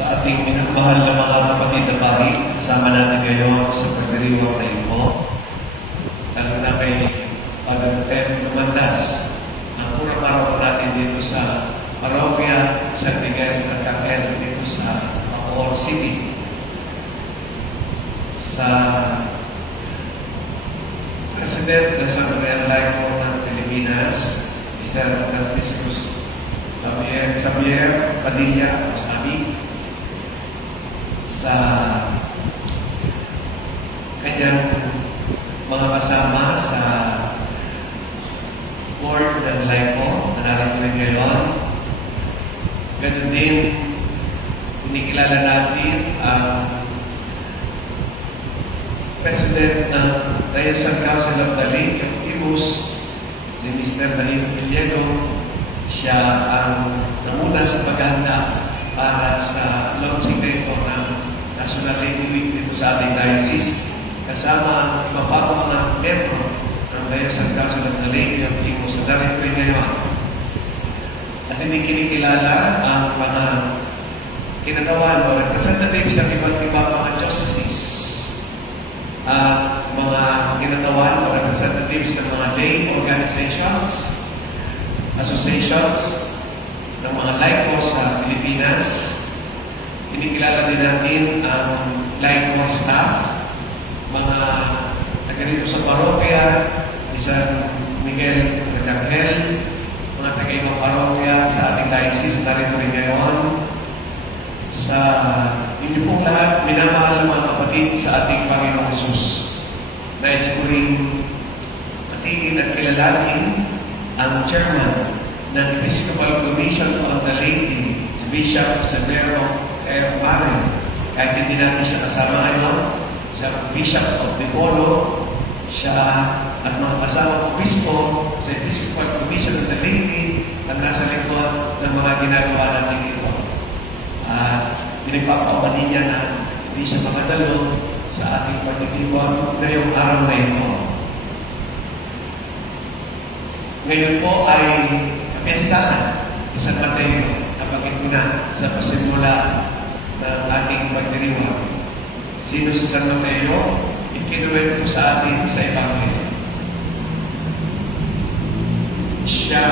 sa ating minamahal na mga kapatid na pari, kasama natin ngayon sa pagdiriwang na ito. Lalo na kay Padre M. Lumandas, ang purang araw natin dito sa Parokya San Miguel Arcangel dito sa Bacoor City. Sa President ng Sangguniang Laiko ng Pilipinas, Mr. Francisco Xavier Padilla Osami, sa kanyang mga kasama sa board ng Laiko na narating ngayon. Ganun din, inikilala natin ang President ng Diocese Council of the Lake of Imus, si Mr. Danilo Villedo. Siya ang namuna sa paghahanda para sa launching nito ng National Lady Week dito sa ating diocese. Kasama ang iba pa mga membro ng Diocese Council of the Lake of Imus sa darating rin ngayon. At hindi kinikilala ang mga kinagawan o representatives sa iba't iba mga dioceses. At mga kinagawan o representatives ng mga lay organizations, associations ng mga Laiko sa Pilipinas. Kinikilala din natin ang Laiko staff, mga taga rito sa parokya ni San Miguel Arcangel, mga taga-ibang parokya sa ating diocese na rin ngayon. Sa inyo pong lahat, minamahal ng mga kapatid sa ating Panginoong Hesus. Nais ko rin patingin at kilalanin ang chairman ng Episcopal Commission on the Lady, si Bishop Severo R. Maren. Kahit hindi natin siya kasama ngayon, siya ang Bishop of Bipolo, siya at mga kasama obispo sa Episcopal Commission on the Lady ang nasa likod ng mga ginagawa natin ito. Pinagpapawanin niya na hindi siya makadalo sa ating pagtitiwag ngayong araw na ito. Ngayon po ay kapiyastahan ni San Mateo na pag-ipuna sa pasimula ng ating pagdiriwang. Sino si San Mateo? Ikinuwento sa atin sa Ebanghelyo. Siya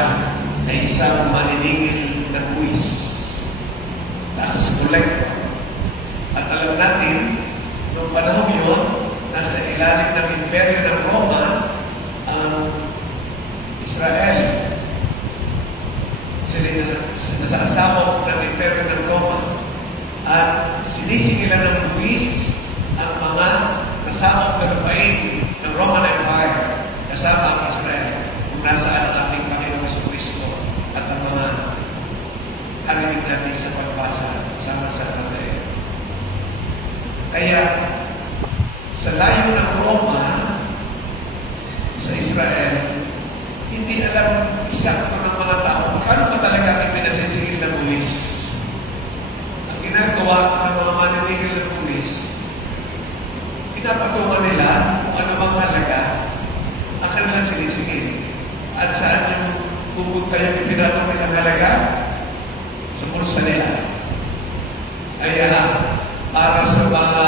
ay isang maniningil na buwis, tax collector. At alam natin, noong panahon yun, nasa ilalim ng imperyo ng Roma ang Israel. Sila nasasabot ng imperyo ng Roma at sinisingilan ng buwis ang mga nasabot na lupain ng Roman Empire kasama ang Israel kung nasaan ang ating Panginoong Jesucristo at ang mga harinig natin sa pagbasa kasama sa Mateo. Kaya sa layo ng Roma sa Israel, hindi alam isakto ng mga tao kano ba talaga ang pinasisingil ng buwis. Ang ginagawa ng mga maninigil ng buwis, pinapatungan nila kung ano bang halaga ang kanilang sinisingil. At saan yung pupunta yung ipinatong nilang halaga? Sa pulsa nila. Kaya para sa mga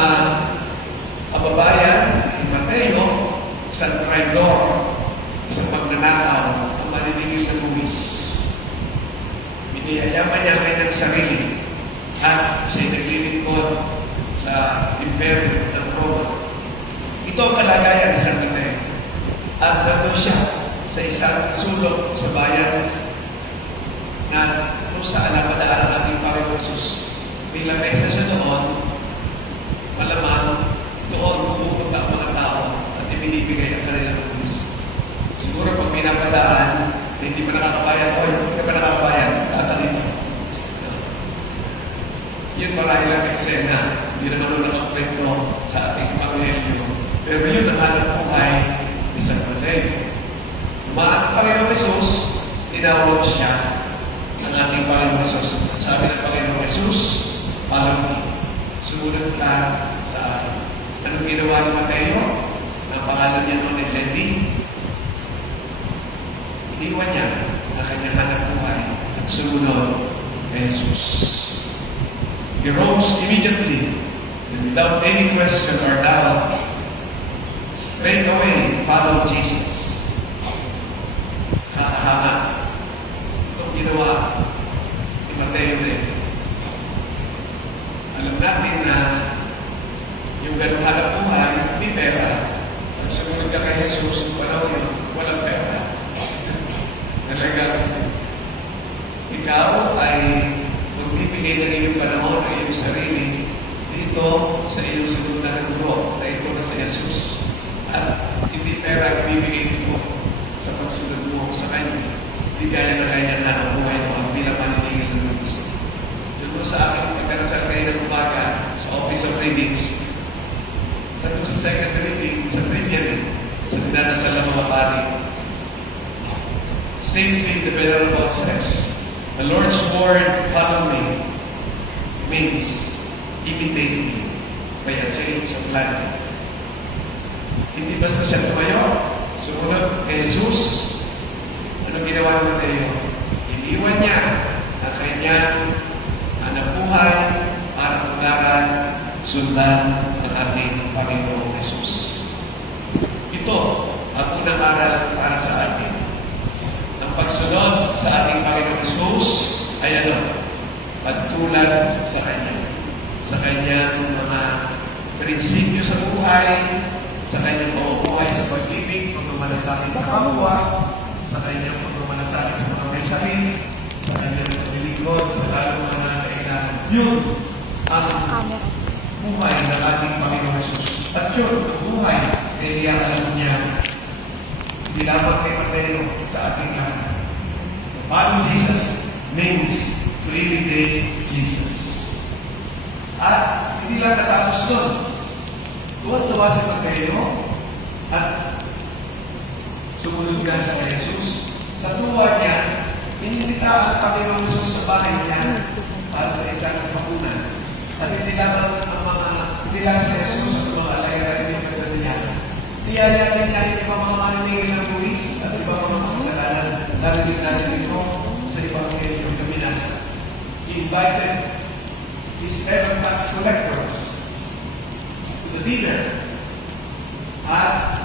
kababayan ni Mateo, isang traidor, isang magnanakaw, ang maninigil na buwis. Biniyayaman niya kanyang sarili at siya'y naglilingkod sa imperyo ng Roma. Ito ang kalagayan ni San Mateo. At nandun siya sa isang sulok sa bayan na kung saan napadaan ang ating Panginoong Hesus. Bilang na siya doon, malamang doon pupunta ang mga tao at ibinibigay ang kanilang buwis. Siguro pag may napadaan, hindi pa nakakabayan, hindi pa nakakabayan, tatalito. Yun marahil ang eksena. Hindi naman nakakwento sa ating Panginoon. Pero yun ang hanap buhay ni San Mateo. Dumaan ang Panginoong Hesus, tinawag siya ang ating Panginoong Hesus. Sabi ng Panginoong Hesus, follow me. Sumunod ka sa akin. Anong ginawa ni Mateo? Ang pangalan niya noon ay Levi. Iniwan niya ang kanyang hanap buhay at sumunod kay Jesus. He rose immediately, and without any question or doubt, straight away followed Jesus. Katahama. Itong ginawa ni Mateo din. Alam natin na yung ganun hanap buhay, may pera. Pag sumunod ka kay Jesus, walang yun, walang pera. Talagang ikaw ay magbibigay ng iyong panahon, ng iyong sarili dito sa iyong sunod na guro na ito na sa Jesus. At hindi pera ang ibibigay mo sa pagsunod mo sa Kanya. Hindi gaya na kanya na buhay mo ang bilang maninigil ng Kristo. Yun mo sa aking pagkarasal kayo ng umaga sa Office of Readings. Tapos sa second reading, sa trivia din, sa dinadasal ng mga pari. Simply the Venerable says, the Lord's word, follow me, means imitate me by a change of life. Hindi basta siya tumayo. Sumunod kay Jesus. Ano ginawa ng Mateo? Iniwan niya ang kanyang hanap buhay para tularan, sundan ng ating Panginoong Jesus. Ito ang unang aral para sa atin. Ang pagsunod sa ating Panginoong Jesus ay ano? Pagtulad sa Kanya. Sa Kanyang mga prinsipyo sa buhay, sa Kanyang pamumuhay sa pag-ibig, pagmamalasakit sa kapwa, sa Kanyang pagmamalasakit sa mga may sakit, sa Kanyang paglilingkod, sa lalong mga kailangan. Yun ang buhay ng ating Panginoon Jesus. At yun, ang buhay, kaya alam niya, hindi lamang kay Mateo sa ating lahat. Follow Jesus means to imitate Jesus. At hindi lang natapos doon. Tuwa-tuwa si Mateo at sumunod ka sa kay Jesus. Sa tuwa niya, inimita ang Panginoon Jesus sa bahay niya para sa isang kapunan. At hindi lang si Jesus at mga alay-alay ng kata niya. Tiyaya niya yung mga maningin ng buwis at ibang mga kasalanan. Narinig ito sa ibang ng kabinasa. He invited his ever tax collectors to the dinner. At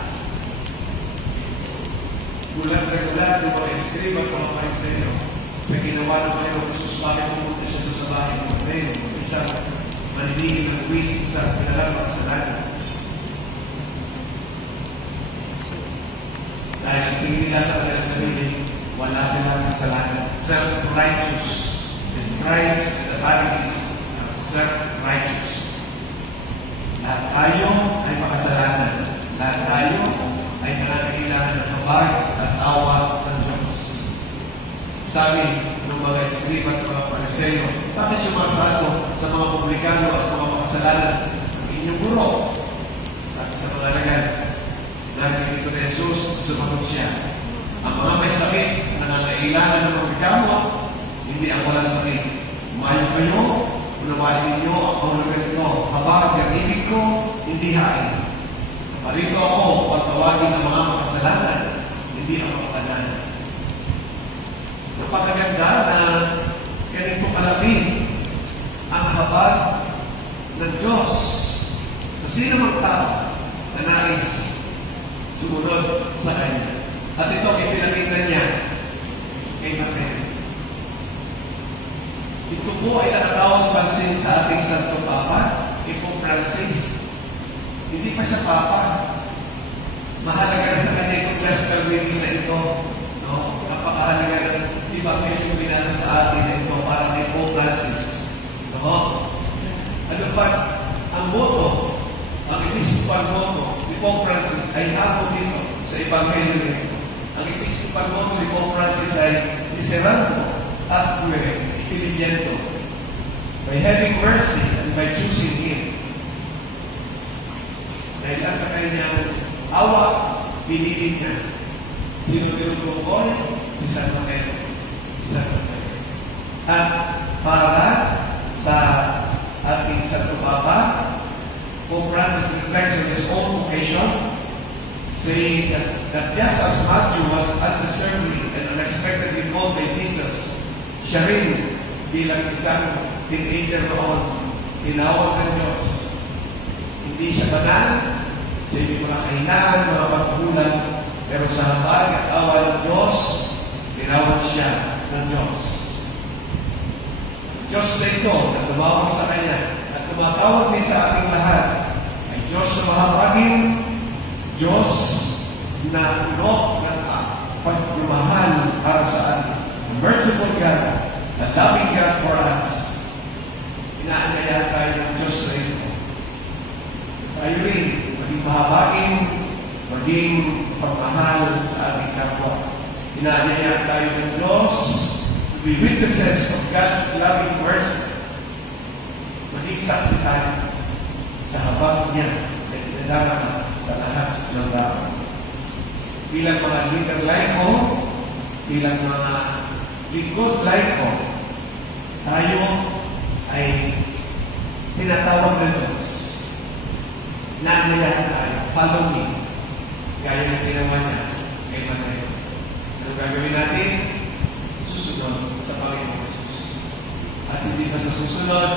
gulat-gulat yung mga eskrib at mga pariseyo sa ginawa ng Panginoon Jesus, bakit pumunta siya doon sa bahay ng Mateo, isang maninigil ng buwis, isang pinalang kasalanan. Dahil ang tingin nila sa kanilang sarili, wala silang kasalanan. Self-righteous. The scribes and the Pharisees are self-righteous. Lahat tayo ay makasalanan. Lahat tayo ay nangangailangan ng kabay at awa ng Diyos. Sabi ng mga eskrib at mga pariseyo, bakit yung mga santo sa mga publikano at mga makasalanan ng inyong guro? Sabi sa mga lagan, narinig ito ni Jesus, sumagot siya. Ang mga may sakit na nangangailangan ng mga gamot, hindi ang walang sakit. Umayo kayo, unawain ninyo ang kahulugan ko. Habang ang ibig ko, hindi hain. Marito ako pagtawagin ng mga makasalanan, hindi ang makapanan. Napakaganda na ganito kalaki ang habag ng Diyos. So, sino mang tao na nais sumunod sa Kanya? At ito ay pinakita niya kay Mateo. Ito po ay nakatawag pansin sa ating Santo Papa, Ipong Francis. Hindi pa siya Papa. Mahalaga na sa kanya itong gospel reading na ito. No? Napakahalaga ng Ebanghelyo yung binasa sa atin na ito para kay Pope Francis. No? Ano pa? Ang boto, ang episcopal boto ni Pope Francis ay hapon dito sa Ebanghelyo nito. Ang episcopal boto ni Pope Francis ay miserando at pilipiento. By having mercy and by choosing Him. Dahil sa kanyang awa, piliin niya. Sino tinutungkol? Si San Mateo. At para sa ating Santo Papa, Pope Francis reflects on his own vocation, saying that just as Matthew was undeservedly and unexpectedly called by Jesus, siya rin bilang isang teenager noon tinawag ng Diyos. Hindi siya banal, siya hindi mga kahinaan, mga pagkukulang, pero sa habag at awa ng Diyos, tinawag siya ng Diyos. Diyos na ito, na tumawag sa Kanya, at tumatawag din sa ating lahat, ay Diyos na mahabagin, Diyos na puno ng pagmamahal para sa atin. Merciful God, a loving God for us. Inaanyayahan tayo ng Diyos na ito. Tayo rin, maging mahabagin, maging pagmamahal sa ating kapwa. Inaanyayahan tayo ng Diyos to be witnesses of God's loving mercy. Maging saksi tayo sa habag niya na inadarama sa lahat ng tao. Bilang mga leader like mo, bilang mga lingkod like mo, tayo ay tinatawag ng Diyos. Naanyayahan tayo, follow me, gaya ng ginawa niya kay Mateo. Ano gagawin natin? Susunod sa Panginoon Jesus. At hindi pa sa susunod,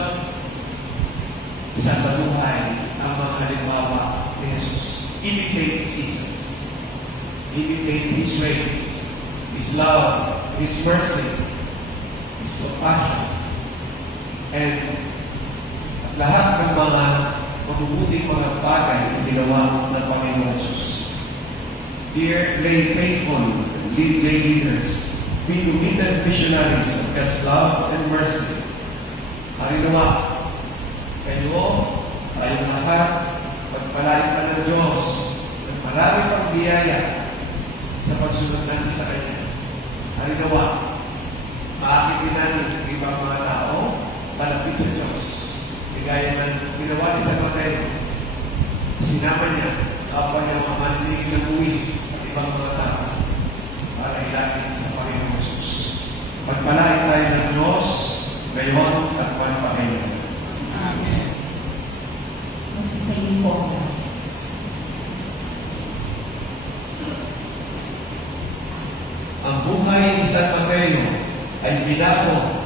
isa sa buhay ang mga halimbawa ni Jesus. Imitate Jesus. Imitate His ways, His love, His mercy, His compassion, and lahat ng mga mabubuting mga bagay na ginawa ng Panginoon Jesus. Dear lay faithful, lay leaders, be committed missionaries of God's love and mercy. Halinawa, kayo, tayong lahat, pagpalain pa ng Diyos, ng marami pang biyaya sa pagsunod natin sa Kanya. Halinawa, maakitin natin ang ibang mga tao malapit sa Diyos. Kagaya ng ginawa ni San Mateo, sinama niya kapag niya mamantigin ng buwis at ibang mga tao para ilagin sa Panginoon Jesus. Pagpalain tayo ng Diyos, ngayon at magpakayon. Amen. Magsasayin po. Ang buhay ni San Mateo ay binago